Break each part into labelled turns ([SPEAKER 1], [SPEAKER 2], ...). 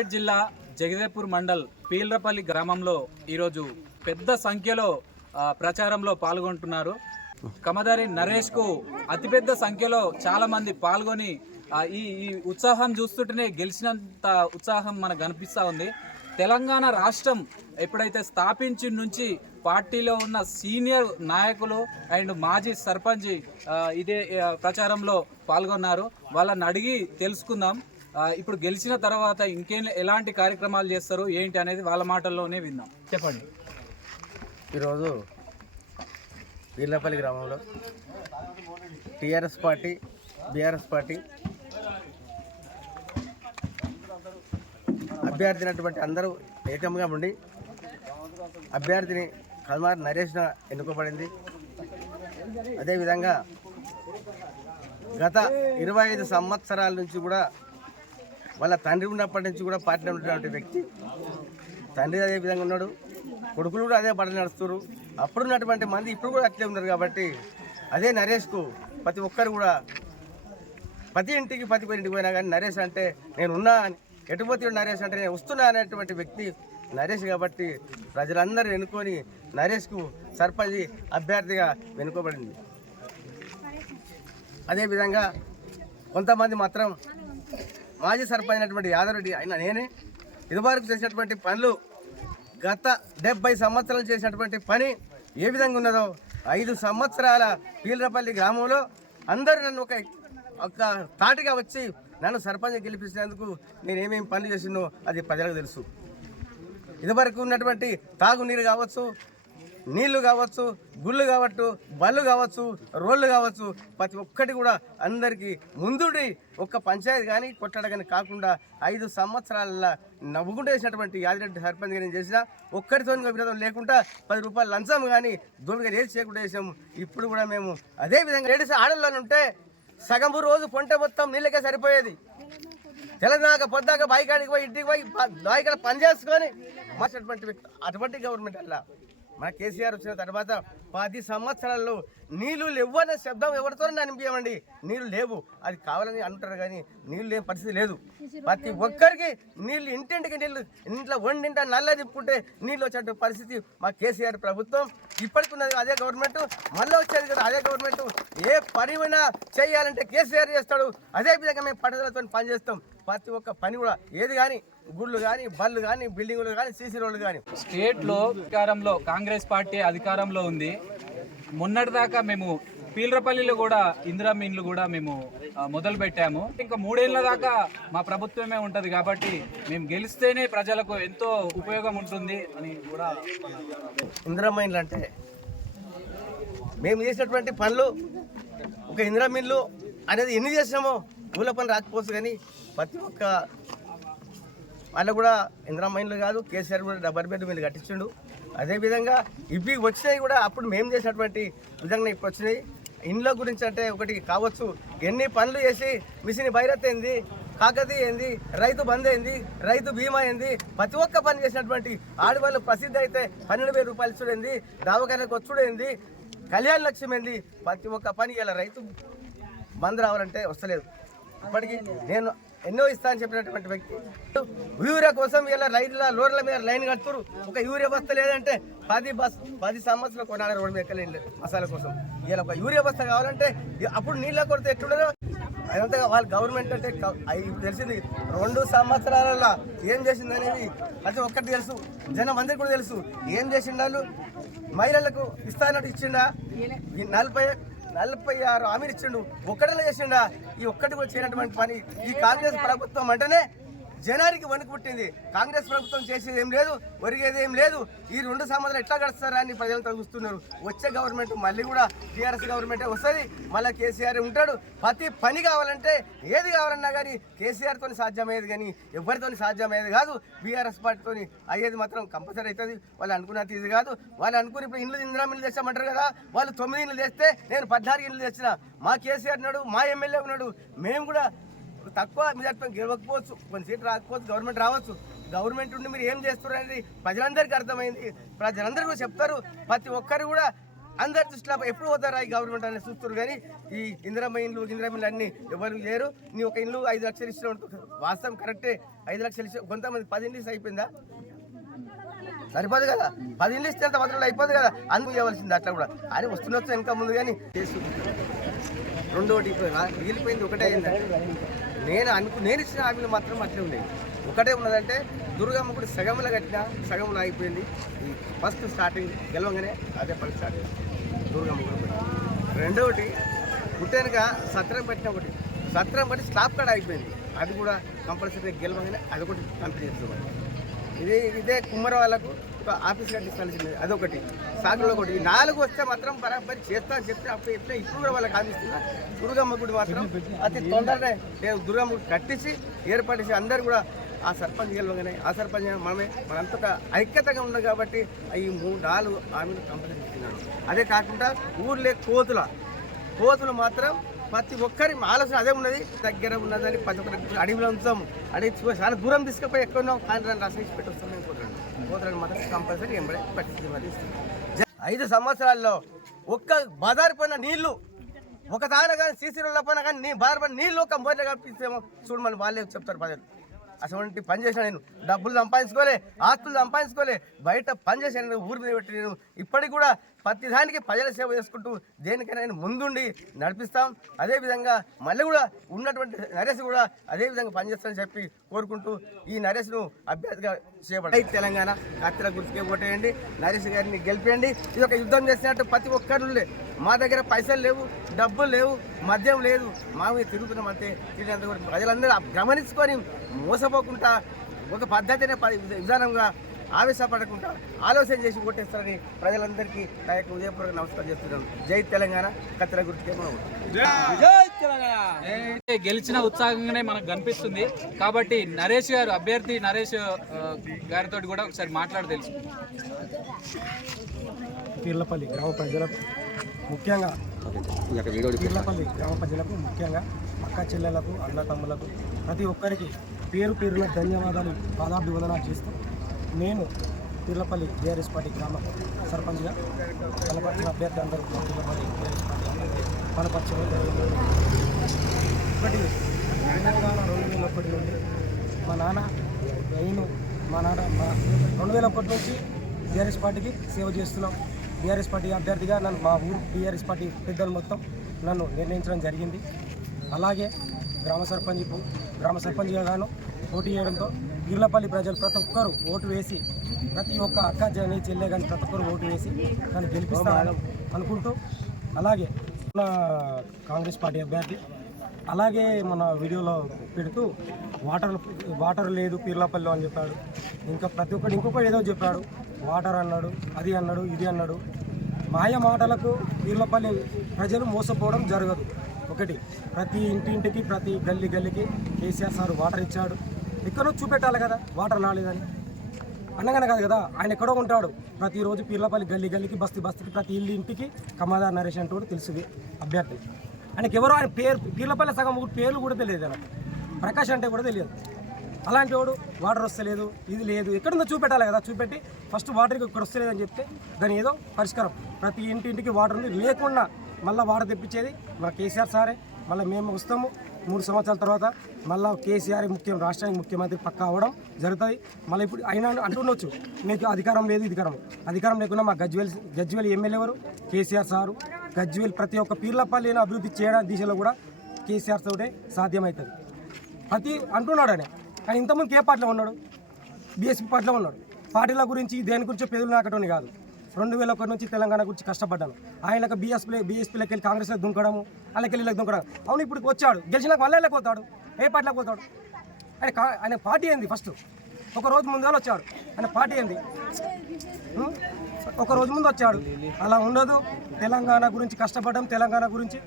[SPEAKER 1] సిద్దిపేట జిల్లా జగదేపూర్ మండల్ పీల్రపల్లి గ్రామంలో ఈరోజు పెద్ద సంఖ్యలో ప్రచారంలో పాల్గొంటున్నారు. కమదారి నరేష్కు అతిపెద్ద సంఖ్యలో చాలా మంది పాల్గొని ఈ ఈ ఉత్సాహం చూస్తుంటేనే గెలిచినంత ఉత్సాహం మనకు కనిపిస్తూ ఉంది. తెలంగాణ రాష్ట్రం ఎప్పుడైతే స్థాపించి నుంచి పార్టీలో ఉన్న సీనియర్ నాయకులు అండ్ మాజీ సర్పంచ్ ఇదే ప్రచారంలో పాల్గొన్నారు. వాళ్ళని అడిగి తెలుసుకుందాం. ఇప్పుడు గెలిచిన తర్వాత ఇంకేం ఎలాంటి కార్యక్రమాలు చేస్తారు ఏంటి అనేది వాళ్ళ మాటల్లోనే విందాం. చెప్పండి.
[SPEAKER 2] ఈరోజు వీర్లపల్లి గ్రామంలో టీఆర్ఎస్ పార్టీ బీఆర్ఎస్ పార్టీ అభ్యర్థినటువంటి అందరూ ఏకంగా ఉండి అభ్యర్థిని కల్మార్ నరేష్న ఎన్నుకోబడింది. అదేవిధంగా గత ఇరవై ఐదు సంవత్సరాల నుంచి కూడా వాళ్ళ తండ్రి ఉన్నప్పటి నుంచి కూడా పార్టీలో ఉన్నటువంటి వ్యక్తి. తండ్రి అదే విధంగా ఉన్నాడు. కొడుకులు కూడా అదే పడ నడుస్తారు అప్పుడు ఉన్నటువంటి మంది ఇప్పుడు కూడా అట్లే ఉన్నారు కాబట్టి అదే నరేష్కు ప్రతి ఒక్కరు కూడా ప్రతి ఇంటికి ప్రతి ఇంటికి పోయినా కానీ నరేష్ అంటే నేను ఉన్నా అని ఎటుపోతే నరేష్ అంటే నేను వస్తున్నా అనేటువంటి వ్యక్తి నరేష్ కాబట్టి ప్రజలందరూ ఎన్నుకొని నరేష్కు సర్పంచ్ అభ్యర్థిగా వెనుకోబడింది అదేవిధంగా కొంతమంది మాత్రం మాజీ సర్పంచ్ అయినటువంటి యాదవరెడ్డి అయినా నేనే ఇదివరకు చేసినటువంటి పనులు గత డెబ్బై సంవత్సరాలు చేసినటువంటి పని ఏ విధంగా ఉన్నదో ఐదు సంవత్సరాల పీలరపల్లి గ్రామంలో అందరూ నన్ను ఒక ఒక తాటిగా వచ్చి నన్ను సర్పంచ్ గెలిపించినందుకు నేను ఏమేమి పనులు చేసినో అది ప్రజలకు తెలుసు. ఇదివరకు ఉన్నటువంటి తాగునీరు కావచ్చు నీళ్ళు కావచ్చు గుళ్ళు కావచ్చు బళ్ళు కావచ్చు రోళ్ళు కావచ్చు ప్రతి ఒక్కటి కూడా అందరికీ ముందుడి ఒక్క పంచాయతీ కానీ కొట్టడ కానీ కాకుండా ఐదు సంవత్సరాల నవ్వుకుంటూ వేసినటువంటి యాదిరెడ్డి సర్పంచ్ గారిని చేసిన ఒక్కరితో విరోధం లేకుండా పది రూపాయలు లంచం కానీ దోపిగా ఏది చేయకుండా చేసాము ఇప్పుడు కూడా మేము అదే విధంగా లేడీస్ ఆడల్లో ఉంటే సగం రోజు పొంట మొత్తం నీళ్ళకే సరిపోయేది. తెలంగాణ పొద్దాక బాయికాడికి పోయి ఇంటికి పోయి బాయికాడ పని చేసుకొని మార్చినటువంటి అటువంటి గవర్నమెంట్ అలా మన కేసీఆర్ వచ్చిన తర్వాత పది సంవత్సరాల్లో నీళ్ళు లేవనే శబ్దం ఎవరితో అనిపించమండి. నీళ్ళు లేవు. అది కావాలని అంటారు కానీ నీళ్ళు లేని పరిస్థితి లేదు. ప్రతి ఒక్కరికి నీళ్ళు ఇంటింటికి నీళ్ళు ఇంట్లో వండింట నల్ల తిప్పుకుంటే నీళ్ళు వచ్చే పరిస్థితి మా కేసీఆర్ ప్రభుత్వం. ఇప్పటికి ఉన్నది అదే గవర్నమెంట్ మళ్ళీ వచ్చేది కదా అదే గవర్నమెంట్. ఏ పనివైనా చేయాలంటే కేసీఆర్ చేస్తాడు. అదే విధంగా మేము పట్టుదలతో పనిచేస్తాం. ప్రతి ఒక్క పని కూడా ఏది కానీ గుళ్ళు కానీ బళ్ళు కానీ బిల్డింగులు కానీ సీసీ రోడ్లు కానీ
[SPEAKER 1] స్టేట్లో అధికారంలో కాంగ్రెస్ పార్టీ అధికారంలో ఉంది. మొన్నటిదాకా మేము పీలరపల్లిలో కూడా ఇందిరా మీన్లు కూడా మేము మొదలు పెట్టాము. ఇంకా మూడేళ్ళ దాకా మా ప్రభుత్వమే ఉంటది కాబట్టి మేము గెలిస్తేనే ప్రజలకు ఎంతో ఉపయోగం ఉంటుంది అని కూడా
[SPEAKER 2] ఇందిరమ్మ అంటే మేము చేసినటువంటి పనులు ఒక ఇందిరా మిల్లు అనేది ఎన్ని చేసినామో ఊళ్ళ పని రాకపోవచ్చు కానీ ప్రతి ఒక్క వాళ్ళు కూడా ఇంద్రామైన్లు కాదు కేసీఆర్ కూడా డబ్బర్ బెడ్ మీద కట్టించిండు. అదేవిధంగా ఇవి వచ్చినాయి కూడా అప్పుడు మేము చేసినటువంటి విధంగా ఇప్పుడు వచ్చినాయి. ఇండ్ల గురించి అంటే ఒకటి కావచ్చు. ఎన్ని పనులు చేసి మిషన్ బైరత్ ఏంది కాకతీ ఏంది రైతు బంద్ ఏంది రైతు బీమా ఏంది ప్రతి ఒక్క పని చేసినటువంటి ఆడవాళ్ళు ప్రసిద్ధి అయితే పన్నెండు వేల రూపాయలు చూడేంది దావకానికి వచ్చుడేంది కళ్యాణ లక్ష్యం ఏంది ప్రతి ఒక్క పని ఇలా రైతు బంద్ రావాలంటే వస్తలేదు. ఇప్పటికీ నేను ఎన్నో ఇస్తా అని చెప్పినటువంటి వ్యక్తి. యూరియా కోసం ఇలా రైతుల లోడ్ల మీద లైన్ కడుతురు. ఒక యూరియా బస్త లేదంటే పది బస్ పది సంవత్సరాలు కొనాలి రోడ్డు మీద ఎక్కలేదు మసాలా కోసం. ఇలా ఒక యూరియా బస్త కావాలంటే అప్పుడు నీళ్ళ కొడితే ఎట్లుండదో? అదంతగా వాళ్ళ గవర్నమెంట్ అంటే తెలిసింది రెండు సంవత్సరాలలో ఏం చేసింది అనేది ప్రతి ఒక్కటి తెలుసు. జనం అందరికీ కూడా తెలుసు. ఏం చేసిండాలు మహిళలకు ఇస్తానట్టు ఇచ్చిండా? ఈ నలభై నలభై ఆరు హామీలు ఇచ్చిండు. ఒక్కటిలో చేసిండా? ఈ ఒక్కటి కూడా చేయనటువంటి పని ఈ కాంగ్రెస్ ప్రభుత్వం అంటేనే జనానికి వణుకు పుట్టింది కాంగ్రెస్ ప్రభుత్వం చేసేది ఏం లేదు ఒరిగేది ఏం లేదు. ఈ రెండు సంవత్సరాలు ఎట్లా గడుస్తారా అని ప్రజలు చూస్తున్నారు. వచ్చే గవర్నమెంట్ మళ్ళీ కూడా టీఆర్ఎస్ గవర్నమెంటే వస్తుంది. మళ్ళీ కేసీఆర్ ఉంటాడు. ప్రతి పని కావాలంటే ఏది కావాలన్నా కానీ కేసీఆర్తో సాధ్యమయ్యేది కానీ ఎవరితో సాధ్యమయ్యేది కాదు. బీఆర్ఎస్ పార్టీతో అయ్యేది మాత్రం కంపల్సరీ అవుతుంది వాళ్ళు అనుకున్నది ఇది కాదు. వాళ్ళు అనుకుని ఇప్పుడు ఇండ్లు ఇందిరా ఇల్లు తెచ్చామంటారు కదా. వాళ్ళు తొమ్మిది ఇల్లు తెస్తే నేను పద్నాలుగు ఇల్లు తెచ్చిన. మా కేసీఆర్ ఉన్నాడు మా ఎమ్మెల్యే ఉన్నాడు. మేము కూడా తక్కువ మెజార్టీతో గెలవకపోవచ్చు కొన్ని సీట్లు రాకపోవచ్చు గవర్నమెంట్ రావచ్చు. గవర్నమెంట్ ఉండి మీరు ఏం చేస్తారు అనేది ప్రజలందరికీ అర్థమైంది. ప్రజలందరూ కూడా చెప్తారు. ప్రతి ఒక్కరు కూడా అందరి దృష్టిలో ఎప్పుడు పోతారా ఈ గవర్నమెంట్ అనేది చూస్తారు కానీ ఈ ఇందిరమ్మ ఇండ్లు ఇందిరమ్మ ఇండ్లు అన్ని ఎవరు లేరు. నీ ఒక ఇల్లు ఐదు లక్షలు ఇష్టం వాస్తవం కరెక్టే. ఐదు లక్షలు ఇష్టం కొంతమంది పది ఇండ్లు అయిపోయిందా? సరిపోదు కదా. పది ఇండ్లు ఇస్తే అంత మాత్రం అయిపోదు కదా. అందుకు ఇవ్వాల్సింది అట్లా కూడా. అని వస్తున్నట్టు వెనక ముందు కానీ. రెండోటి మిగిలిపోయింది ఒకటే అయిందంటే నేను అనుకు నేను ఇచ్చిన హామీలు మాత్రం అట్లే ఉండేవి ఒకటే ఉన్నదంటే దుర్గమ్మ గుడి సగంలో కట్టిన సగంలో అయిపోయింది ఈ ఫస్ట్ స్టార్టింగ్ గెలవగానే అదే పని స్టార్ట్ చేస్తుంది దుర్గమ్మ గుడి పని. రెండోటి పుట్టేనుక సత్రం పెట్టిన ఒకటి. సత్రం బట్టి స్లాప్ కాడ అయిపోయింది అది కూడా కంపల్సరీ గెలవగానే అది ఒకటి కంప్లీట్ చేస్తుంది ఇది ఇదే కుమ్మర వాళ్ళకు ఒక ఆఫీస్ కట్టించాల్సింది అదొకటి. సాగులో ఒకటి నాలుగు వస్తే మాత్రం బరాబరి చేస్తా అని చెప్తే అప్పుడు చెప్తే ఇప్పుడు కూడా వాళ్ళకి ఆఫిస్తున్నా దుర్గమ్మ గుడి మాత్రం అతి తొందరనే నేను దుర్గమ్మ గుడి కట్టించి ఏర్పాటు చేసి అందరు కూడా ఆ సర్పంచ్ గెలవగానే ఆ సర్పంచ్ మనమే మనంతటా ఐక్యతగా ఉన్నాం కాబట్టి ఈ మూడు నాలుగు ఆమెను కంపెనీ ఇస్తున్నాను. అదే కాకుండా ఊర్లే కోతుల కోతులు మాత్రం ప్రతి ఒక్కరి ఆలోచన అదే ఉన్నది. దగ్గర ఉన్నదని ప్రతి ఒక్కరికి అడవిలో ఉంచాము అడవి చాలా దూరం తీసుకుపోయి ఎక్కడున్నాం కానీ దాన్ని రసం పెట్టి మేము మాత్రం కంపల్సరీ ఎంబడే పట్టించి జ- ఐదు సంవత్సరాల్లో ఒక్క బజారు పైన నీళ్ళు ఒక దాని కానీ సీసీ రోడ్ల పైన కానీ నీ బాధ పైన నీళ్ళు ఒక మొదట కప్పిస్తేమో చూడు మళ్ళీ వాళ్ళే చెప్తారు ప్రజలు. అటువంటి పని చేసిన నేను డబ్బులు సంపాదించుకోలే ఆస్తులు సంపాదించుకోలే బయట పని చేశాను ఊరి మీద పెట్టి నేను ఇప్పటికి కూడా ప్రతిదానికి ప్రజల సేవ చేసుకుంటూ దేనికైనా ముందుండి నడిపిస్తాం. అదేవిధంగా మళ్ళీ కూడా ఉన్నటువంటి నరేష్ కూడా అదేవిధంగా పనిచేస్తానని చెప్పి కోరుకుంటూ ఈ నరేష్ను అభ్యర్థిగా చేపట్టాయి తెలంగాణ. కత్తిర గుర్తుకే ఓటేయండి. నరేష్ గారిని గెలిపేయండి. ఇది ఒక యుద్ధం చేసినట్టు ప్రతి ఒక్కరు మా దగ్గర పైసలు లేవు డబ్బులు లేవు మద్యం లేదు. మామూలు తిరుగుతున్నాం అంతే. తిరిగినంత ప్రజలందరూ గమనించుకొని మోసపోకుండా ఒక పద్ధతినే విధానంగా ఆవేశపడకుండా ఆలోచన చేసి కొట్టేస్తారని ప్రజలందరికీ నా యొక్క ఉదయపూర్వక నమస్కారం చేస్తున్నాను జై తెలంగాణ. కత్తెర గుర్తుకే
[SPEAKER 1] ఏ, గెలిచిన ఉత్సాహంగానే మనకు కనిపిస్తుంది. కాబట్టి నరేష్ గారు అభ్యర్థి నరేష్ గారితో కూడా ఒకసారి మాట్లాడి తెలుసు
[SPEAKER 3] పీర్లపల్లి గ్రామ ప్రజలకు ముఖ్యంగా పీర్లపల్లి గ్రామ ప్రజలకు ముఖ్యంగా అక్క చెల్లెలకు అన్న తమ్ములకు ప్రతి ఒక్కరికి పేరు పేరున ధన్యవాదాలు పాదాభివందనాలు చేస్తూ నేను పీర్లపల్లి బీఆర్ఎస్ పార్టీ గ్రామ సర్పంచ్గా బలపరిచిన అభ్యర్థి అందరూ మా బీఆర్ఎస్ పార్టీ బలపరచడం జరిగింది. ఒకటి తెలంగాణ రెండు వేల ఒకటి నుండి మా నాన్న నేను మా నాన్న మా రెండు వేల ఒకటి నుంచి బీఆర్ఎస్ పార్టీకి సేవ చేస్తున్నాం. బీఆర్ఎస్ పార్టీ అభ్యర్థిగా నన్ను మా ఊరు బీఆర్ఎస్ పార్టీ పెద్దలు మొత్తం నన్ను నిర్ణయించడం జరిగింది. అలాగే గ్రామ సర్పంచ్ గ్రామ సర్పంచ్గా గాను పోటీ చేయడంతో గిర్లపల్లి ప్రజలు ప్రతి ఒక్కరు ఓటు వేసి ప్రతి ఒక్క అక్క జని చెల్లె కానీ ప్రతి ఒక్కరు ఓటు వేసి తను గెలిపిస్తాను అనుకుంటూ అలాగే మన కాంగ్రెస్ పార్టీ అభ్యర్థి అలాగే మన వీడియోలో పెడుతూ వాటర్ వాటర్ లేదు పీర్లాపల్లిలో అని చెప్పాడు. ఇంకా ప్రతి ఒక్కటి ఇంకొకటి ఏదో చెప్పాడు. వాటర్ అన్నాడు అది అన్నాడు ఇది అన్నాడు. మాయ మాటలకు పీర్లపల్లి ప్రజలు మోసపోవడం జరగదు. ఒకటి ప్రతి ఇంటింటికి ప్రతి గల్లి గల్లికి కేసీఆర్ సార్ వాటర్ ఇచ్చాడు. ఎక్కడో చూపెట్టాలి కదా వాటర్ రాలేదని. అనగానే కాదు కదా ఆయన ఎక్కడో ఉంటాడు. ప్రతిరోజు పీర్లపల్లి గల్లీ గల్లీకి బస్తీ బస్తీకి ప్రతి ఇల్లు ఇంటికి కమాదార్ నరేష్ అంటూ తెలుసుది అభ్యర్థి. ఆయనకి ఎవరో ఆయన పేరు పీర్లపల్లి సగం పేర్లు కూడా తెలియదు ఆయనకు. ప్రకాష్ అంటే కూడా తెలియదు. అలాంటి వాడు వాటర్ వస్తలేదు ఇది లేదు. ఎక్కడుందో చూపెట్టాలి కదా చూపెట్టి ఫస్ట్ వాటర్కి ఇక్కడ వస్తలేదు అని చెప్తే దాని ఏదో పరిష్కారం. ప్రతి ఇంటింటికి వాటర్ ఉంది. లేకుండా మళ్ళీ వాటర్ తెప్పించేది మా కేసీఆర్ సారే. మళ్ళీ మేము వస్తాము. మూడు సంవత్సరాల తర్వాత మళ్ళీ కేసీఆర్ ముఖ్యం రాష్ట్రానికి ముఖ్యమంత్రి పక్క అవ్వడం జరుగుతుంది. మళ్ళీ ఇప్పుడు అయినా అంటుండొచ్చు మీకు అధికారం లేదు అధికారం అధికారం లేకుండా మా గజ్వేల్ గజ్వేల్ ఎమ్మెల్యే ఎవరు? కేసీఆర్ సారు. గజ్వేల్ ప్రతి ఒక్క పీర్లపల్లిని అభివృద్ధి చేయడం దిశలో కూడా కేసీఆర్ తోటే సాధ్యమవుతుంది ప్రతి అంటున్నాడు ఆయన. ఆయన ఇంతకుముందు ఏ పార్టీలో ఉన్నాడు? బీఎస్పీ పార్టీలో ఉన్నాడు. పార్టీల గురించి దేని గురించి పెదవులు నాకటోని కాదు. రెండు వేల ఒకటి నుంచి తెలంగాణ గురించి కష్టపడ్డాను. ఆయనకు బీఎస్పీ బీఎస్పీలోకి వెళ్ళి కాంగ్రెస్లో దుంకడము అలాగే వెళ్ళి దుంకడం అవును ఇప్పుడు వచ్చాడు. గెలిచినాక మళ్ళీ వెళ్ళకి పోతాడు. ఏ పార్టీలోకి పోతాడు? ఆయన కా- ఆయన పార్టీ ఏంది ఫస్ట్ ఒక రోజు ముందు వచ్చాడు ఆయన పార్టీ ఏంది? ఒక రోజు ముందు వచ్చాడు. అలా ఉండదు. తెలంగాణ గురించి కష్టపడడం తెలంగాణ గురించి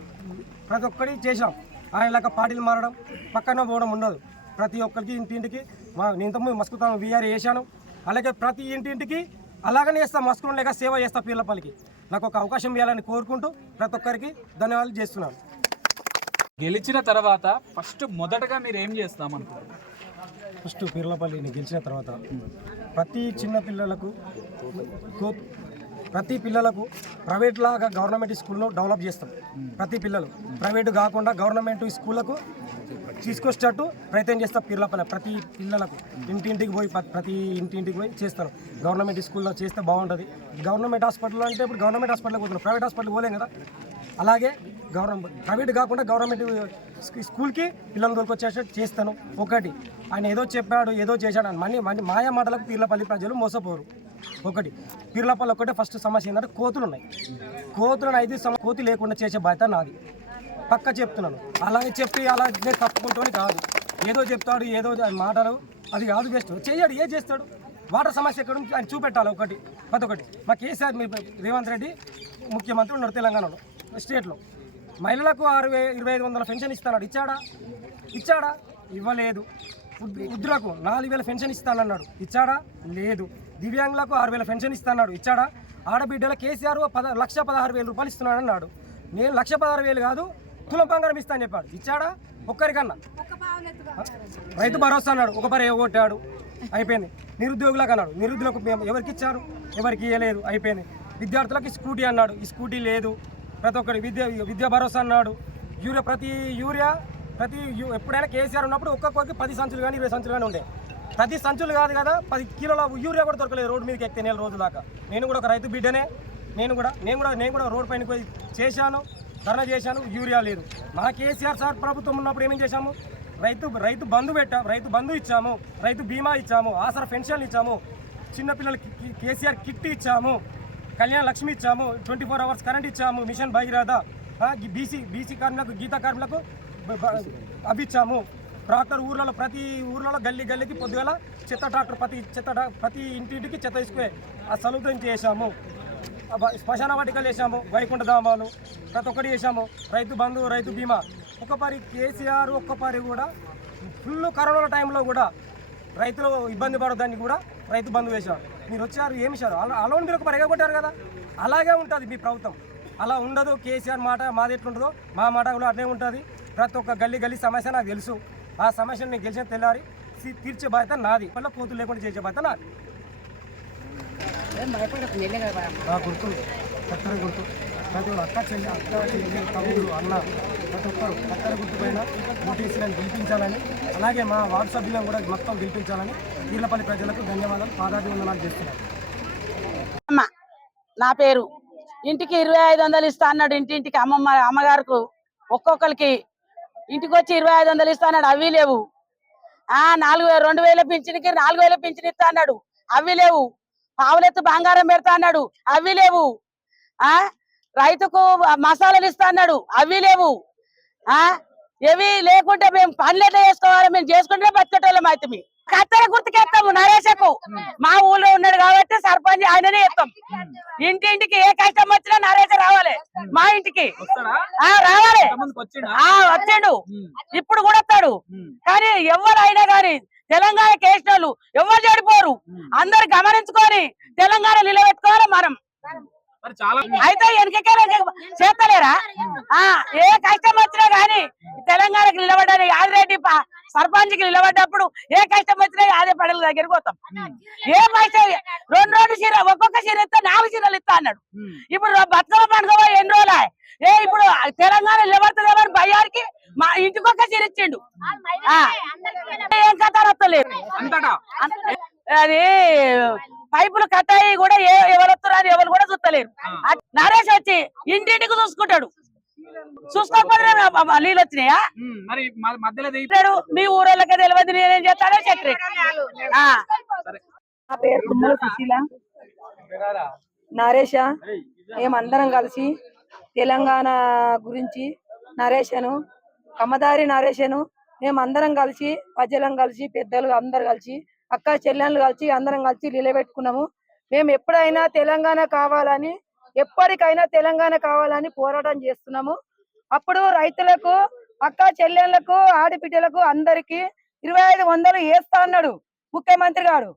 [SPEAKER 3] ప్రతి ఒక్కటి చేశాం. ఆయనలాగా పార్టీలు మారడం పక్కన పోవడం ఉండదు. ప్రతి ఒక్కరికి ఇంటింటికి మా నేను ఇంతకుముందు మస్కుతాను వీఆర్ వేశాను అలాగే ప్రతి ఇంటింటికి అలాగనే చేస్తా మస్కులు లేక సేవ చేస్తా పీర్లపల్లికి. నాకు ఒక అవకాశం ఇవ్వాలని కోరుకుంటూ ప్రతి ఒక్కరికి ధన్యవాదాలు చేస్తున్నాను.
[SPEAKER 1] గెలిచిన తర్వాత ఫస్ట్ మొదటగా మీరు ఏం చేస్తాం అనుకుంటున్నారు
[SPEAKER 3] ఫస్ట్ పీర్లపల్లిని గెలిచిన తర్వాత ప్రతి చిన్న పిల్లలకు ప్రతి పిల్లలకు ప్రైవేట్ లాగా గవర్నమెంట్ స్కూల్ను డెవలప్ చేస్తాం. ప్రతి పిల్లలు. ప్రైవేట్ కాకుండా గవర్నమెంట్ స్కూళ్ళకు తీసుకొచ్చేటట్టు ప్రయత్నం చేస్తాం పిల్లల ప్రతి పిల్లలకు ఇంటింటికి పోయి ప్రతి ఇంటింటికి పోయి చేస్తాను. గవర్నమెంట్ స్కూల్లో చేస్తే బాగుంటుంది. గవర్నమెంట్ హాస్పిటల్ అంటే ఇప్పుడు గవర్నమెంట్ హాస్పిటల్కి పోతున్నాం. ప్రైవేట్ హాస్పిటల్ పోలేం కదా. అలాగే గవర్నమెంట్ ప్రైవేట్ కాకుండా గవర్నమెంట్ స్కూల్కి పిల్లలు దొరికొచ్చేటట్టు చేస్తాను. ఒకటి. ఆయన ఏదో చెప్పాడు ఏదో చేశాడు అని మళ్ళీ మళ్ళీ మాయా మాటలకు పీర్లపల్లి ప్రజలు మోసపోరు. ఒకటి. పిర్లపల్లి ఒకటే ఫస్ట్ సమస్య ఏంటంటే కోతులు ఉన్నాయి కోతులను ఐదు సమ కోతి లేకుండా చేసే బాధ్యత నాది. పక్క చెప్తున్నాను. అలాగే చెప్పి అలా నేను తప్పుకుంటూ కాదు. ఏదో చెప్తాడు ఏదో మాటలు. అది కాదు బెస్ట్ చేయడు ఏం చేస్తాడు? వాటర్ సమస్య ఎక్కడ ఆయన చూపెట్టాలి ఒకటి ప్రతి మా కేసీఆర్ మీ రేవంత్ రెడ్డి ముఖ్యమంత్రి ఉన్నారు తెలంగాణలో స్టేట్లో మహిళలకు ఆరు వే ఇరవై ఐదు వందల పెన్షన్ ఇస్తాడు ఇచ్చాడా? ఇచ్చాడా? ఇవ్వలేదు. ఉద్రకు వృద్ధులకు నాలుగు వేల పెన్షన్ ఇస్తానన్నాడు. ఇచ్చాడా? లేదు. దివ్యాంగులకు ఆరు వేల పెన్షన్ ఇస్తాన్నాడు. ఇచ్చాడా? ఆడబిడ్డల కేసీఆర్ పద లక్ష పదహారు వేల రూపాయలు ఇస్తున్నాడు అన్నాడు నేను లక్ష పదహారు వేలు కాదు తులం బంగారం ఇస్తా అని చెప్పాడు. ఇచ్చాడా? ఒక్కరికన్నా. రైతు భరోసా అన్నాడు. ఒక పరి కొట్టాడు అయిపోయింది. నిరుద్యోగులకు అన్నాడు. నిరుద్యోగులకు మేము ఎవరికి ఇచ్చారు? ఎవరికి ఇవ్వలేదు అయిపోయింది. విద్యార్థులకు స్కూటీ అన్నాడు. ఈ స్కూటీ లేదు. ప్రతి ఒక్కరి విద్య విద్యా భరోసా అన్నాడు. యూరియా ప్రతి యూరియా ప్రతి ఎప్పుడైనా కేసీఆర్ ఉన్నప్పుడు ఒక్కొక్కరికి పది సంచులు కానీ ఇరవై సంచులు కానీ ఉండే. ప్రతి సంచులు కాదు కదా పది కిలోల యూరియా కూడా దొరకలేదు రోడ్డు మీదకి ఎక్కితే నెల రోజుల దాకా. నేను కూడా ఒక రైతు బిడ్డనే నేను కూడా నేను కూడా నేను కూడా రోడ్ పైన పోయి చేశాను ధర్నా చేశాను యూరియా లేదు. మా కేసీఆర్ సార్ ప్రభుత్వం ఉన్నప్పుడు ఏమేం చేశాము? రైతు రైతు బంధు పెట్టాము రైతు బంధు ఇచ్చాము రైతు బీమా ఇచ్చాము ఆసరా పెన్షన్లు ఇచ్చాము చిన్నపిల్లలకి కేసీఆర్ కిట్ ఇచ్చాము కళ్యాణ లక్ష్మి ఇచ్చాము ట్వంటీ ఫోర్ అవర్స్ కరెంట్ ఇచ్చాము మిషన్ భగీరథ బీసీ బీసీ కార్మికులకు గీతా కార్మికులకు అవి ఇచ్చాము. ట్రాక్టర్ ఊర్లలో ప్రతి ఊర్లలో గల్లీ గల్లీకి పొద్దుగల చెత్త ట్రాక్టర్ ప్రతి చెత్త ప్రతి ఇంటింటికి చెత్త తీసుకుపోయి ఆ సలుద్రం చేశాము. శ్మశాన వాటికలు వేసాము వైకుంఠ ధామాలు ప్రతి ఒక్కటి చేసాము రైతు బంధు రైతు బీమా. ఒక్కపారి కేసీఆర్ ఒక్కపారి కూడా ఫుల్ కరోనా టైంలో కూడా రైతులు ఇబ్బంది పడొద్దని కూడా రైతు బంధు వేశారు. మీరు వచ్చారు ఏమి ఇచ్చారు? అలా అలౌన్ మీరు ఒక పరి కొట్టారు కదా. అలాగే ఉంటుంది మీ ప్రభుత్వం. అలా ఉండదు కేసీఆర్ మాట మాది ఎట్లుంటుందో మా మాట కూడా అట్లే ఉంటుంది. ప్రతి ఒక్క గల్లీ గల్లీ సమస్య నాకు తెలుసు. ఆ సమస్యను నేను గెలిచిన తెల్లారి తీర్చే బాధ్యత నాది. మళ్ళీ కోతులు లేకుండా చేసే బాధ్యత నాది. గుర్తు చక్కర గుర్తు. ప్రతి ఒక్క అక్క చెల్లి అక్క చెల్లి తమ్ముడు అన్న ప్రతి ఒక్కరు చక్కర గుర్తుపైన ఓటీసీలను గెలిపించాలని అలాగే మా వార్డు సభ్యులను కూడా మొత్తం గెలిపించాలని ఈర్లపల్లి ప్రజలకు ధన్యవాదాలు పాదాది వందనాలు చేస్తున్నాను.
[SPEAKER 4] అమ్మ నా పేరు. ఇంటికి ఇరవై ఐదు వందలు ఇస్తా అన్నాడు ఇంటింటికి అమ్మమ్మ అమ్మగారికి ఒక్కొక్కరికి ఇంటికి వచ్చి ఇరవై ఐదు వందలు ఇస్తా అన్నాడు అవి లేవు. ఆ నాలుగు రెండు వేల పింఛనికి నాలుగు వేల పింఛన్ ఇస్తా అన్నాడు. అవి లేవు. పావులెత్తు బంగారం పెడతా అన్నాడు. అవి లేవు. ఆ రైతుకు మసాలాలు ఇస్తా అన్నాడు. అవి లేవు. ఆ ఏవి లేకుంటే మేము పనులు ఎట్లా చేసుకోవాలి? మేము చేసుకుంటే బతికేటోళ్ళం అయితే మీ కత్తెర గుర్తుకేస్తాము నరేషకు మా ఊళ్ళో ఉన్నాడు కాబట్టి సర్పంచ్ ఆయననే ఇస్తాం ఇంటింటికి ఏ కష్టం వచ్చినా నరేష రావాలి. మా ఇంటికి. ఆ రావాలి. ఆ వచ్చిండు. ఇప్పుడు కూడా వస్తాడు. కానీ ఎవరైనా కానీ తెలంగాణ కేసినోళ్ళు ఎవరు చెడిపోరు. అందరు గమనించుకొని తెలంగాణ నిలబెట్టుకోవాలి మనం. అయితే వెనకకే చేస్తలేరా? ఆ ఏ కష్టం వచ్చినా గానీ తెలంగాణకి నిలబడ్డాడు యాదిరెడ్డి ప- సర్పంచ్కి నిలబడ్డప్పుడు ఏ కష్టం వచ్చినా యాదే పడల దగ్గరికి పోతాం. ఏ కష్టం రెండు రెండు చీర ఒక్కొక్క చీర ఇస్తా నాలుగు చీరలు ఇస్తా అన్నాడు. ఇప్పుడు బతుకమ్మ పండుగ ఎన్ని రోజులు ఏ ఇప్పుడు తెలంగాణ నిలబడుతుందేమో అని భయానికి మా ఇంటికి ఒక్క చీర ఇచ్చిండు. ఆ. ఏం కథ వస్తలేదు అది పైపులు కట్ అయ్యి కూడా ఏ ఎవరు వస్తున్నారు అని ఎవరు కూడా చూస్తలేరు అది నరేష్ వచ్చి ఇంటింటికి చూసుకుంటాడు. చూసుకోకపోతే నీళ్ళు వచ్చినాయా?
[SPEAKER 1] మరి మధ్యలో
[SPEAKER 4] మీ ఊరోళ్ళకే తెలియదు నేనేం చేస్తానో చక్రి.
[SPEAKER 5] నా పేరు తుమ్మల సుశీల. నరేష. మేమందరం కలిసి తెలంగాణ గురించి నరేషను కమ్మదారి నరేషను మేమందరం కలిసి ప్రజలం కలిసి పెద్దలు అందరు కలిసి అక్క చెల్లెళ్ళు కలిసి అందరం కలిసి నిలబెట్టుకున్నాము. మేము ఎప్పుడైనా తెలంగాణ కావాలని ఎప్పటికైనా తెలంగాణ కావాలని పోరాటం చేస్తున్నాము. అప్పుడు రైతులకు అక్క చెల్లెళ్ళకు ఆడబిడ్డలకు అందరికి ఇరవై ఐదు వందలు వేస్తా అన్నాడు ముఖ్యమంత్రి గారు.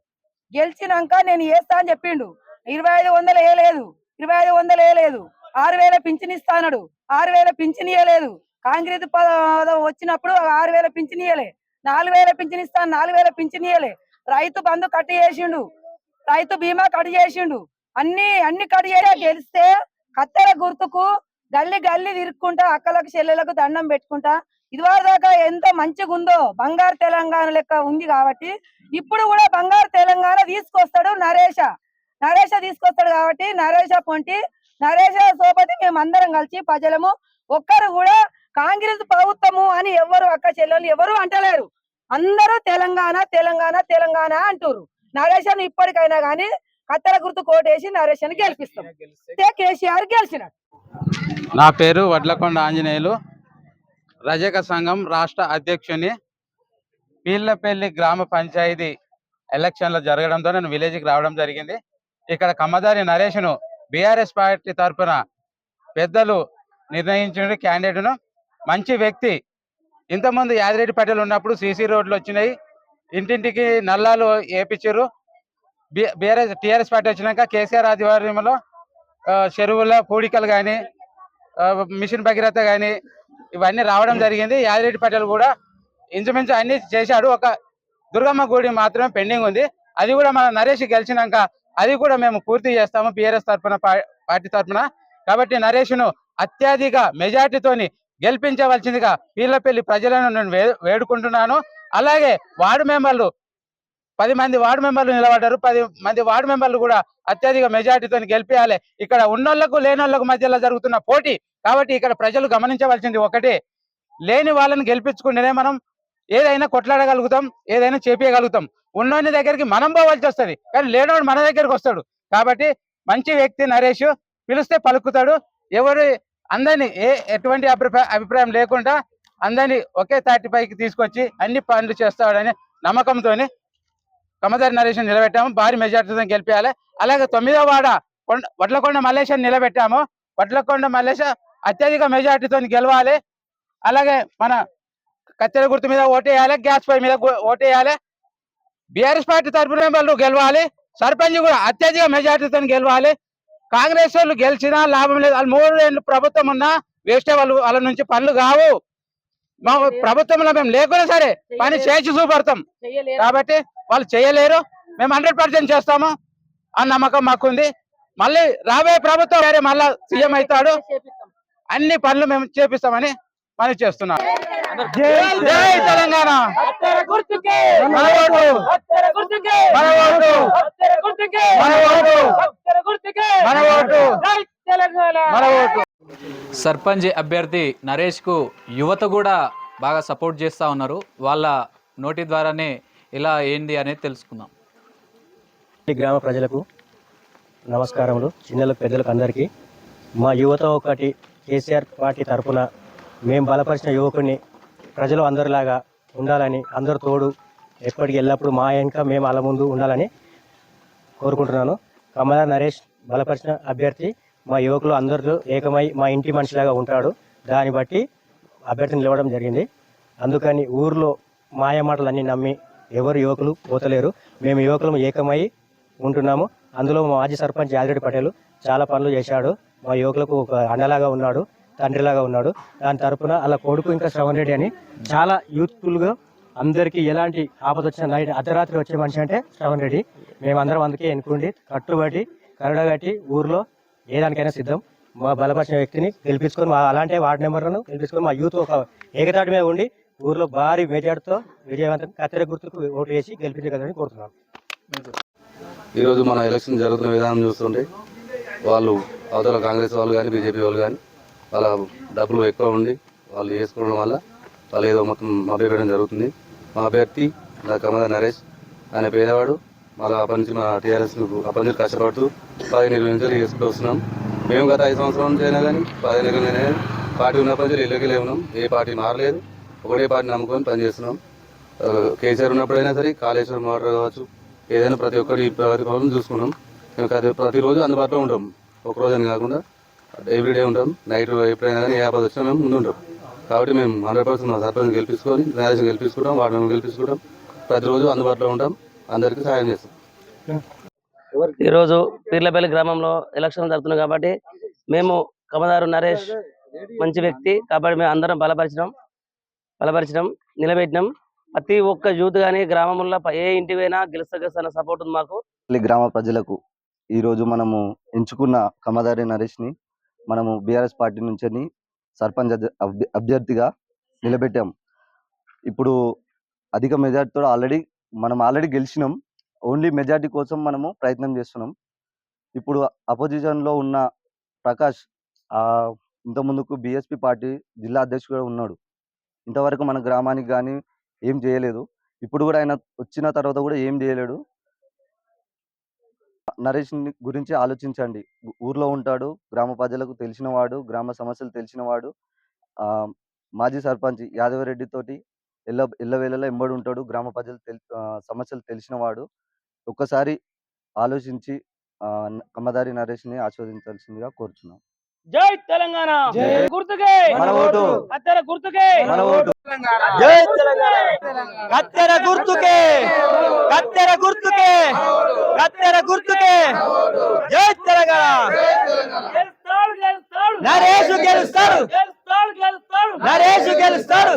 [SPEAKER 5] గెలిచినాక నేను వేస్తా అని చెప్పిండు. ఇరవై ఐదు వందలు వేయలేదు. ఇరవై ఐదు వందలు వేయలేదు. ఆరు వేల పింఛన్ ఇస్తానడు ఆరు వేల పింఛన్ ఇవ్వలేదు కాంగ్రెస్ పదం వచ్చినప్పుడు ఆరు వేల పింఛన్ ఇవ్వలే నాలుగు వేల పింఛన్ ఇస్తాను నాలుగు వేల పింఛన్ ఇవ్వలే రైతు బంధు కట్ చేసిండు. రైతు బీమా కట్ చేసిండు. అన్ని అన్ని కడిగే గెలిస్తే కత్తెర గుర్తుకు గల్లి గల్లి తిరుక్కుంటా అక్కలకు చెల్లెలకు దండం పెట్టుకుంటా. ఇదివరకు దాకా ఎంత మంచిగా ఉందో బంగారు తెలంగాణ లెక్క ఉంది కాబట్టి ఇప్పుడు కూడా బంగారు తెలంగాణ తీసుకొస్తాడు నరేష. నరేష తీసుకొస్తాడు కాబట్టి నరేష పొంటి నరేష సోపతి మేము అందరం కలిసి ప్రజలము ఒక్కరు కూడా కాంగ్రెస్ ప్రభుత్వము అని ఎవరు అక్క చెల్లెలు ఎవరు అంటలేరు. అందరూ తెలంగాణ తెలంగాణ తెలంగాణ అంటారు నరేషన్ ఇప్పటికైనా గానీ కత్తెర గుర్తు కోటేసి నరేషన్ గెలిపిస్తాం. కేసీఆర్ గెలిచినట్టు
[SPEAKER 6] నా పేరు వడ్లకొండ ఆంజనేయులు. రజక సంఘం రాష్ట్ర అధ్యక్షుని పీళ్ళపల్లి గ్రామ పంచాయతీ ఎలక్షన్లు జరగడంతో నేను విలేజ్కి రావడం జరిగింది. ఇక్కడ కమ్మదారి నరేష్ను బీఆర్ఎస్ పార్టీ తరఫున పెద్దలు నిర్ణయించిన క్యాండిడేట్ను మంచి వ్యక్తి. ఇంతకుముందు యాదిరెడ్డి పటేల్ ఉన్నప్పుడు సీసీ రోడ్లు వచ్చినాయి. ఇంటింటికి నల్లాలు వేపించారు. బీఆర్ఎస్ టీఆర్ఎస్ పార్టీ వచ్చినాక కేసీఆర్ ఆధ్వర్యంలో చెరువుల పూడికలు కానీ మిషన్ భగీరథ కానీ ఇవన్నీ రావడం జరిగింది. యాదిరెడ్డి పటేల్ కూడా ఇంచుమించు అన్ని చేశాడు. ఒక దుర్గమ్మ గుడి మాత్రమే పెండింగ్ ఉంది. అది కూడా మన నరేష్ గెలిచినాక అది కూడా మేము పూర్తి చేస్తాము పిఆర్ఎస్ తరఫున పార్టీ తరఫున కాబట్టి నరేష్ను అత్యధిక మెజార్టీతోని గెలిపించవలసిందిగా పీర్లపల్లి ప్రజలను నేను వే- వేడుకుంటున్నాను. అలాగే వార్డు మెంబర్లు పది మంది వార్డు మెంబర్లు నిలబడ్డారు. పది మంది వార్డు మెంబర్లు కూడా అత్యధిక మెజార్టీతో గెలిపించాలి ఇక్కడ ఉన్నోళ్ళకు లేనోళ్ళకు మధ్యలో జరుగుతున్న పోటీ. కాబట్టి ఇక్కడ ప్రజలు గమనించవలసింది ఒకటి. లేని వాళ్ళని గెలిపించుకుంటేనే మనం ఏదైనా కొట్లాడగలుగుతాం ఏదైనా చేపించగలుగుతాం ఉన్నోని దగ్గరికి మనం పోవాల్సి వస్తది. కానీ లేనోడు మన దగ్గరికి వస్తాడు. కాబట్టి మంచి వ్యక్తి నరేష్ పిలిస్తే పలుకుతాడు. ఎవరు అందరినీ ఏ ఎటువంటి అభిప్రాయం అభిప్రాయం లేకుండా అందరినీ ఒకే తాటిపైకి తీసుకొచ్చి అన్ని పనులు చేస్తాడని నమ్మకంతోని కమదారి నరేష్ నిలబెట్టాము భారీ మెజార్టీతో గెలిపించాలి అలాగే తొమ్మిదో వాడ వడ్లకొండ మల్లేశం నిలబెట్టాము. వడ్లకొండ మల్లేశ అత్యధిక మెజార్టీతో గెలవాలి. అలాగే మన కత్తెర గుర్తు మీద ఓటేయాలి గ్యాస్ పై మీద ఓటేయాలి. బీఆర్ఎస్ పార్టీ తరఫున వాళ్ళు గెలవాలి. సర్పంచ్ కూడా అత్యధిక మెజార్టీతో గెలవాలి. కాంగ్రెస్ వాళ్ళు గెలిచినా లాభం లేదు. వాళ్ళు మూడు రెండు ప్రభుత్వం ఉన్నా వేస్టే వాళ్ళు వాళ్ళ నుంచి పనులు కావు. మా ప్రభుత్వంలో మేము లేకున్నా సరే పని చేసి చూపడతాం. కాబట్టి వాళ్ళు చేయలేరు. మేము హండ్రెడ్ పర్సెంట్ చేస్తాము ఆ నమ్మకం మాకుంది. మళ్ళీ రాబోయే ప్రభుత్వం వేరే మళ్ళా సీఎం అవుతాడు. అన్ని పనులు మేము చేపిస్తామని పని చేస్తున్నాం. జై తెలంగాణ. మన ఓటు మన ఓటు
[SPEAKER 1] సర్పంచ్ అభ్యర్థి నరేష్కు యువత కూడా బాగా సపోర్ట్ చేస్తూ ఉన్నారు. వాళ్ళ నోటి ద్వారానే ఇలా ఏంది అనేది తెలుసుకుందాం.
[SPEAKER 7] ఈ గ్రామ ప్రజలకు నమస్కారములు. చిన్నలకు పెద్దలకు అందరికీ మా యువత ఒకటి కేసీఆర్ పార్టీ తరఫున మేము బలపరిచిన యువకుడిని ప్రజలు అందరిలాగా ఉండాలని అందరు తోడు ఎప్పటికి ఎల్లప్పుడూ మా వెనుక మేము అలా ముందు ఉండాలని కోరుకుంటున్నాను. కమలా నరేష్ బలపరిచిన అభ్యర్థి మా యువకులు అందరితో ఏకమై మా ఇంటి మనిషిలాగా ఉంటాడు. దాన్ని బట్టి అభ్యర్థి నిలవడం జరిగింది. అందుకని ఊర్లో మాయ మాటలన్నీ నమ్మి ఎవరు యువకులు పోతలేరు. మేము యువకులు ఏకమై ఉంటున్నాము. అందులో మా మాజీ సర్పంచ్ యాదిరెడ్డి పటేల్ చాలా పనులు చేశాడు. మా యువకులకు ఒక అండలాగా ఉన్నాడు తండ్రిలాగా ఉన్నాడు. దాని తరపున అలా కొడుకు ఇంకా శ్రవణ్ రెడ్డి అని చాలా యూత్ఫుల్గా అందరికీ ఎలాంటి ఆపద వచ్చిన నైట్ అర్ధరాత్రి వచ్చే మనిషి అంటే శ్రవణ్ రెడ్డి. మేమందరం అందుకే ఎన్నుకుండి కట్టుబడి కరడగట్టి ఊర్లో ఏ దానికైనా సిద్ధం. మా బలపరిచిన వ్యక్తిని గెలిపించుకొని మా అలాంటి వార్డు మెంబర్లను గెలిపించుకొని మా యూత్ ఒక ఏకతాటి మీద ఉండి ఊర్లో భారీ మెజార్టీతో విజయవంతం కత్తెర గుర్తుకు ఓటు వేసి గెలిపించగలని కోరుతున్నాను
[SPEAKER 8] ఈరోజు మన ఎలక్షన్ జరుగుతున్న విధానం చూస్తుంటే వాళ్ళు అవతల కాంగ్రెస్ వాళ్ళు కానీ బీజేపీ వాళ్ళు కానీ వాళ్ళ డబ్బులు ఎక్కువ ఉండి వాళ్ళు చేసుకోవడం వల్ల వాళ్ళు ఏదో మొత్తం మభ్యపెట్టడం జరుగుతుంది. మా అభ్యర్థి నా కమల నరేష్. ఆయన పేదవాడు. మళ్ళీ అప్పటి నుంచి మా టీఆర్ఎస్ అప్పటి నుంచి కష్టపడుతూ పదిహేను ఇరవై నుంచి చేసుకుంటూ వస్తున్నాం మేము గత ఐదు సంవత్సరాల నుంచి అయినా కానీ పదిహేను ఇరవై పార్టీ ఉన్నప్పటి నుంచి ఇళ్ళకి ఉన్నాం ఏ పార్టీ మారలేదు. ఒకటే పార్టీ నమ్ముకొని పనిచేస్తున్నాం. కేసీఆర్ ఉన్నప్పుడైనా సరే కాళేశ్వరం వాటర్ కావచ్చు ఏదైనా ప్రతి ఒక్కటి ప్రతి చూసుకున్నాం. మేము ప్రతిరోజు అందుబాటులో ఉంటాం. ఒక రోజు అని కాకుండా ఎవ్రీడే ఉంటాం. నైట్ ఎప్పుడైనా కానీ ఏ ఆపద వచ్చినా మేము ముందు ఉంటాం. కాబట్టి మేము హండ్రెడ్ పర్సెంట్ మా సర్పంచ్ గెలిపించుకొని మ్యారేజ్ గెలిపించుకుంటాం వార్డు మెంబర్ గెలిపించుకుంటాం. ప్రతిరోజు అందుబాటులో ఉంటాం. అందరికీ సహాయం చేస్తాం.
[SPEAKER 9] ఈరోజు పీర్లపల్లి గ్రామంలో ఎలక్షన్ జరుగుతున్నాయి కాబట్టి మేము కమదారు నరేష్ మంచి వ్యక్తి కాబట్టి మేము అందరం బలపరిచినాం. బలపరిచినాం నిలబెట్టినాం. ప్రతి ఒక్క యూత్ కానీ గ్రామంలో ఏ ఇంటి పోయినా గెలుస్తా గెలుస్తా సపోర్ట్ ఉంది మాకు.
[SPEAKER 10] గ్రామ ప్రజలకు ఈరోజు మనము ఎంచుకున్న కమదారి నరేష్ని మనము బీఆర్ఎస్ పార్టీ నుంచి సర్పంచ్ అభ్య- అభ్య- అభ్యర్థిగా నిలబెట్టాం. ఇప్పుడు అధిక మెజార్టీతో ఆల్రెడీ మనం ఆల్రెడీ గెలిచినాం. ఓన్లీ మెజార్టీ కోసం మనము ప్రయత్నం చేస్తున్నాం. ఇప్పుడు అపోజిషన్లో ఉన్న ప్రకాష్ ఇంతకుముందుకు ఇంత ముందుకు బీఎస్పీ పార్టీ జిల్లా అధ్యక్షుడు ఉన్నాడు. ఇంతవరకు మన గ్రామానికి కానీ ఏం చేయలేదు. ఇప్పుడు కూడా ఆయన వచ్చిన తర్వాత కూడా ఏం చేయలేడు. నరేష్ గురించి ఆలోచించండి. ఊర్లో ఉంటాడు గ్రామ ప్రజలకు తెలిసినవాడు గ్రామ సమస్యలు తెలిసినవాడు మాజీ సర్పంచ్ యాదవరెడ్డితోటి ఎల్ల ఎల్లవేళలా ఎంబడి ఉంటాడు. గ్రామ ప్రజలు తెల్ సమస్యలు తెలిసినవాడు ఒక్కసారి ఆలోచించి ఆ, న- కమ్మదారి నరేష్ని ఆస్వాదించాల్సిందిగా కోరుచున్నాం.
[SPEAKER 11] జై తెలంగాణ!
[SPEAKER 12] జై.
[SPEAKER 11] గుర్తుకే!
[SPEAKER 10] మన ఓటు!
[SPEAKER 11] కత్తెర గుర్తుకే!
[SPEAKER 10] మన ఓటు!
[SPEAKER 13] జై తెలంగాణ! కత్తెర గుర్తుకే! కత్తెర గుర్తుకే! కత్తెర గుర్తుకే! జై తెలంగాణ!
[SPEAKER 11] గెలుస్తాడు గెలుస్తాడు!
[SPEAKER 13] నరేష్ గెలుస్తాడు!
[SPEAKER 11] గెలుస్తాడు గెలుస్తాడు!
[SPEAKER 13] నరేష్ గెలుస్తాడు!